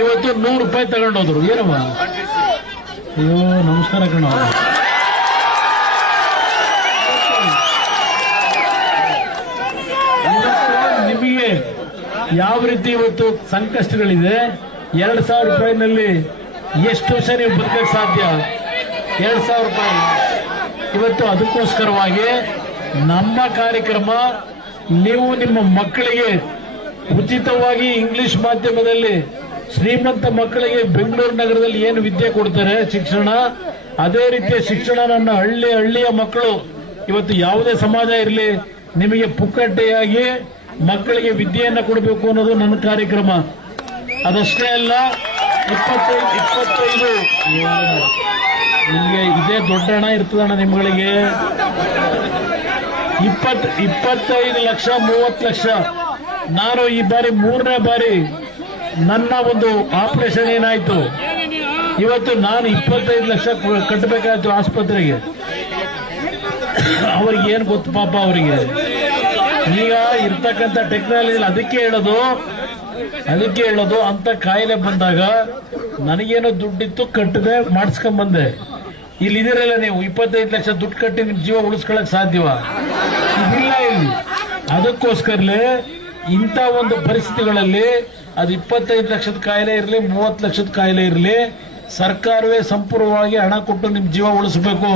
ಇವತ್ತು ನೂರು ರೂಪಾಯಿ ತಗೊಂಡೋದ್ರು ಏನಮ್ಮ ಅಯ್ಯೋ ನಮಸ್ಕಾರ ಕಣ ನಿಮಗೆ ಯಾವ ರೀತಿ ಇವತ್ತು ಸಂಕಷ್ಟಗಳಿದೆ ಎರಡ್ ಸಾವಿರ ರೂಪಾಯಿನಲ್ಲಿ ಎಷ್ಟು ವರ್ಷ ನೀವು ಬದುಕಕ್ಕೆ ಸಾಧ್ಯ ಎರಡ್ ಸಾವಿರ ರೂಪಾಯಿ ಇವತ್ತು ಅದಕ್ಕೋಸ್ಕರವಾಗಿ ನಮ್ಮ ಕಾರ್ಯಕ್ರಮ ನೀವು ನಿಮ್ಮ ಮಕ್ಕಳಿಗೆ ಉಚಿತವಾಗಿ ಇಂಗ್ಲಿಷ್ ಮಾಧ್ಯಮದಲ್ಲಿ ಶ್ರೀಮಂತ ಮಕ್ಕಳಿಗೆ ಬೆಂಗಳೂರು ನಗರದಲ್ಲಿ ಏನು ವಿದ್ಯೆ ಕೊಡ್ತಾರೆ ಶಿಕ್ಷಣ ಅದೇ ರೀತಿಯ ಶಿಕ್ಷಣ ನನ್ನ ಹಳ್ಳಿ ಹಳ್ಳಿಯ ಮಕ್ಕಳು ಇವತ್ತು ಯಾವುದೇ ಸಮಾಜ ಇರಲಿ ನಿಮಗೆ ಪುಕ್ಕಟ್ಟೆಯಾಗಿ ಮಕ್ಕಳಿಗೆ ವಿದ್ಯೆಯನ್ನು ಕೊಡಬೇಕು ಅನ್ನೋದು ನನ್ನ ಕಾರ್ಯಕ್ರಮ ಅದಷ್ಟೇ ಅಲ್ಲ ಇಪ್ಪತ್ತೈದು ನಿಮಗೆ ಇದೇ ದೊಡ್ಡ ಹಣ ಇರ್ತದಣ್ಣ ನಿಮ್ಗಳಿಗೆ ಇಪ್ಪತ್ತು ಇಪ್ಪತ್ತೈದು ಲಕ್ಷ ಮೂವತ್ತು ಲಕ್ಷ ನಾನು ಈ ಬಾರಿ ಮೂರನೇ ಬಾರಿ ನನ್ನ ಒಂದು ಆಪರೇಷನ್ ಏನಾಯ್ತು ಇವತ್ತು ನಾನು ಇಪ್ಪತ್ತೈದು ಲಕ್ಷ ಕಟ್ಟಬೇಕಾಯ್ತು ಆಸ್ಪತ್ರೆಗೆ ಅವ್ರಿಗೆ ಏನ್ ಗೊತ್ತು ಪಾಪ ಅವರಿಗೆ ಈಗ ಇರ್ತಕ್ಕಂಥ ಟೆಕ್ನಾಲಜಿ ಅದಕ್ಕೆ ಹೇಳೋದು ಅದಕ್ಕೆ ಹೇಳೋದು ಅಂತ ಕಾಯಿಲೆ ಬಂದಾಗ ನನಗೇನು ದುಡ್ಡಿತ್ತು ಕಟ್ಟದೆ ಬಂದೆ ಇಲ್ಲಿ ಇದಿರಲ್ಲ ನೀವು ಇಪ್ಪತ್ತೈದು ಲಕ್ಷ ದುಡ್ಡು ಕಟ್ಟಿ ನಿಮ್ಮ ಜೀವ ಉಳಿಸ್ಕೊಳಕ್ ಸಾಧ್ಯವಾ ಇಲ್ಲ ಇಲ್ಲಿ ಅದಕ್ಕೋಸ್ಕರಲೇ ಇಂಥ ಒಂದು ಪರಿಸ್ಥಿತಿಗಳಲ್ಲಿ ಅದು ಇಪ್ಪತ್ತೈದು ಲಕ್ಷದ ಕಾಯಿಲೆ ಇರಲಿ ಮೂವತ್ತು ಲಕ್ಷದ ಕಾಯಿಲೆ ಇರಲಿ ಸರ್ಕಾರವೇ ಸಂಪೂರ್ಣವಾಗಿ ಹಣ ಕೊಟ್ಟು ನಿಮ್ಮ ಜೀವ ಉಳಿಸಬೇಕು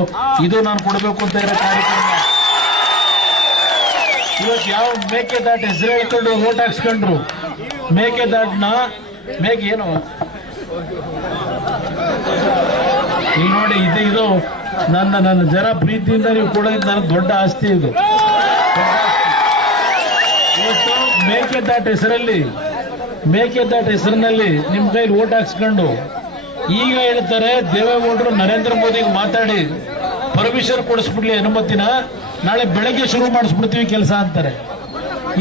ಇದು ನಾನು ಕೊಡಬೇಕು ಅಂತ ಇರೋ ಕಾರ್ಯಕ್ರಮ ಇವತ್ತು ಯಾವ ಮೇಕೆದಾಟು ಹೆಸರು ಹೇಳ್ಕೊಂಡು ಓಟ್ ಹಾಕ್ಸ್ಕೊಂಡ್ರು ದಾಟ್ನ ಮೇಕೆ ಏನು ಇಲ್ಲಿ ನೋಡಿ ಇದು ಇದು ನನ್ನ ನನ್ನ ಜನ ಪ್ರೀತಿಯಿಂದ ನೀವು ಕೊಡೋದು ನನ್ನ ದೊಡ್ಡ ಆಸ್ತಿ ಇದು ಮೇಕೆದಾಟ ಹೆಸರಲ್ಲಿ ಮೇಕೆದಾಟ ಹೆಸರಿನಲ್ಲಿ ನಿಮ್ಮ ಕೈಲಿ ಓಟ್ ಹಾಕ್ಸ್ಕೊಂಡು ಈಗ ಹೇಳ್ತಾರೆ ದೇವೇಗೌಡರು ನರೇಂದ್ರ ಮೋದಿಗೆ ಮಾತಾಡಿ ಪರ್ಮಿಷನ್ ಕೊಡಿಸ್ಬಿಡ್ಲಿ ಅನುಮತಿನ ನಾಳೆ ಬೆಳಗ್ಗೆ ಶುರು ಮಾಡಿಸ್ಬಿಡ್ತೀವಿ ಕೆಲಸ ಅಂತಾರೆ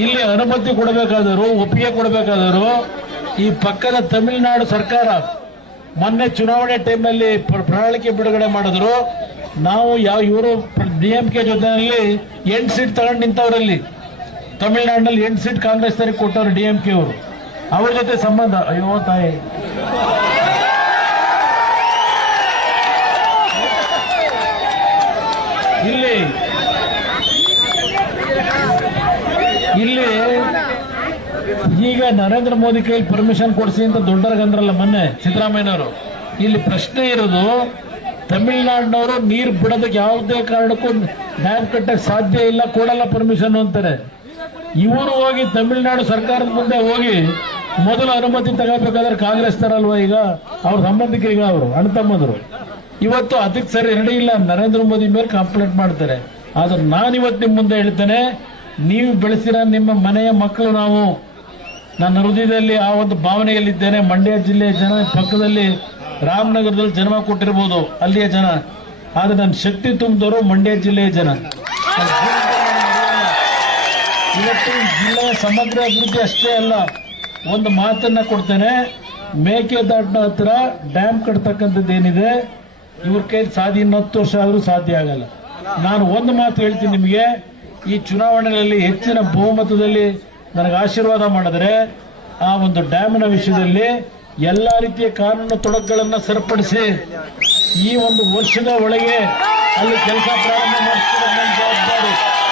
ಇಲ್ಲಿ ಅನುಮತಿ ಕೊಡಬೇಕಾದರು ಒಪ್ಪಿಗೆ ಕೊಡಬೇಕಾದರು ಈ ಪಕ್ಕದ ತಮಿಳುನಾಡು ಸರ್ಕಾರ ಮೊನ್ನೆ ಚುನಾವಣೆ ಟೈಮ್ನಲ್ಲಿ ಪ್ರಣಾಳಿಕೆ ಬಿಡುಗಡೆ ಮಾಡಿದ್ರು ನಾವು ಯಾವ ಇವರು ಡಿಎಂಕೆ ಜೊತೆಯಲ್ಲಿ ಎಂಟು ಸೀಟ್ ತಗೊಂಡು ನಿಂತವರಲ್ಲಿ ತಮಿಳುನಾಡಿನಲ್ಲಿ ಎಂಟು ಸೀಟ್ ಕಾಂಗ್ರೆಸ್ ಕಾಂಗ್ರೆಸ್ನವ್ರಿಗೆ ಕೊಟ್ಟವರು ಡಿ ಎಂ ಕೆ ಅವರು ಅವ್ರ ಜೊತೆ ಸಂಬಂಧ ಅಯ್ಯೋ ತಾಯಿ ಇಲ್ಲಿ ಇಲ್ಲಿ ಈಗ ನರೇಂದ್ರ ಮೋದಿ ಕೈಲಿ ಪರ್ಮಿಷನ್ ಕೊಡಿಸಿ ಅಂತ ದೊಡ್ಡರಗಂದ್ರಲ್ಲ ಮೊನ್ನೆ ಸಿದ್ದರಾಮಯ್ಯನವರು ಇಲ್ಲಿ ಪ್ರಶ್ನೆ ಇರೋದು ತಮಿಳ್ನಾಡಿನವರು ನೀರು ಬಿಡೋದಕ್ಕೆ ಯಾವುದೇ ಕಾರಣಕ್ಕೂ ಡ್ಯಾಮ್ ಕಟ್ಟಕ್ಕೆ ಸಾಧ್ಯ ಇಲ್ಲ ಕೊಡಲ್ಲ ಪರ್ಮಿಷನ್ ಅಂತಾರೆ ಇವರು ಹೋಗಿ ತಮಿಳುನಾಡು ಸರ್ಕಾರದ ಮುಂದೆ ಹೋಗಿ ಮೊದಲು ಅನುಮತಿ ತಗೋಬೇಕಾದ್ರೆ ಕಾಂಗ್ರೆಸ್ ತರಲ್ವಾ ಈಗ ಅವ್ರ ಸಂಬಂಧಿಕರಿಗೆ ಈಗ ಅವರು ಅಣ್ತಮ್ಮಂದರು ಇವತ್ತು ಅದಕ್ಕೆ ಸರಿ ರೆಡಿ ಇಲ್ಲ ನರೇಂದ್ರ ಮೋದಿ ಮೇಲೆ ಕಂಪ್ಲೇಂಟ್ ಮಾಡ್ತಾರೆ ಆದ್ರೆ ನಾನಿವತ್ತು ನಿಮ್ಮ ಮುಂದೆ ಹೇಳ್ತೇನೆ ನೀವು ಬೆಳೆಸಿರ ನಿಮ್ಮ ಮನೆಯ ಮಕ್ಕಳು ನಾವು ನನ್ನ ಹೃದಯದಲ್ಲಿ ಆ ಒಂದು ಭಾವನೆಯಲ್ಲಿದ್ದೇನೆ ಮಂಡ್ಯ ಜಿಲ್ಲೆಯ ಜನ ಪಕ್ಕದಲ್ಲಿ ರಾಮನಗರದಲ್ಲಿ ಜನ್ಮ ಕೊಟ್ಟಿರ್ಬೋದು ಅಲ್ಲಿಯ ಜನ ಆದ್ರೆ ನನ್ನ ಶಕ್ತಿ ತುಂಬಿದವರು ಮಂಡ್ಯ ಜಿಲ್ಲೆಯ ಜನ ಇವತ್ತು ಜಿಲ್ಲೆಯ ಸಮಗ್ರ ಅಭಿವೃದ್ಧಿ ಅಷ್ಟೇ ಅಲ್ಲ ಒಂದು ಮಾತನ್ನ ಕೊಡ್ತೇನೆ ಮೇಕೆದಾಟಿನ ಹತ್ರ ಡ್ಯಾಮ್ ಕಟ್ತಕ್ಕಂಥದ್ದು ಏನಿದೆ ಇವ್ರ ಕೈಲಿ ಸಾಧ್ಯ ಇನ್ನೊತ್ತು ವರ್ಷ ಆದರೂ ಸಾಧ್ಯ ಆಗಲ್ಲ ನಾನು ಒಂದು ಮಾತು ಹೇಳ್ತೀನಿ ನಿಮಗೆ ಈ ಚುನಾವಣೆಯಲ್ಲಿ ಹೆಚ್ಚಿನ ಬಹುಮತದಲ್ಲಿ ನನಗೆ ಆಶೀರ್ವಾದ ಮಾಡಿದ್ರೆ ಆ ಒಂದು ಡ್ಯಾಮ್ನ ವಿಷಯದಲ್ಲಿ ಎಲ್ಲಾ ರೀತಿಯ ಕಾನೂನು ತೊಡಕುಗಳನ್ನ ಸರಿಪಡಿಸಿ ಈ ಒಂದು ವರ್ಷದ ಒಳಗೆ ಅಲ್ಲಿ ಕೆಲಸ ಪ್ರಾರಂಭ ಮಾಡ್ತಾರೆ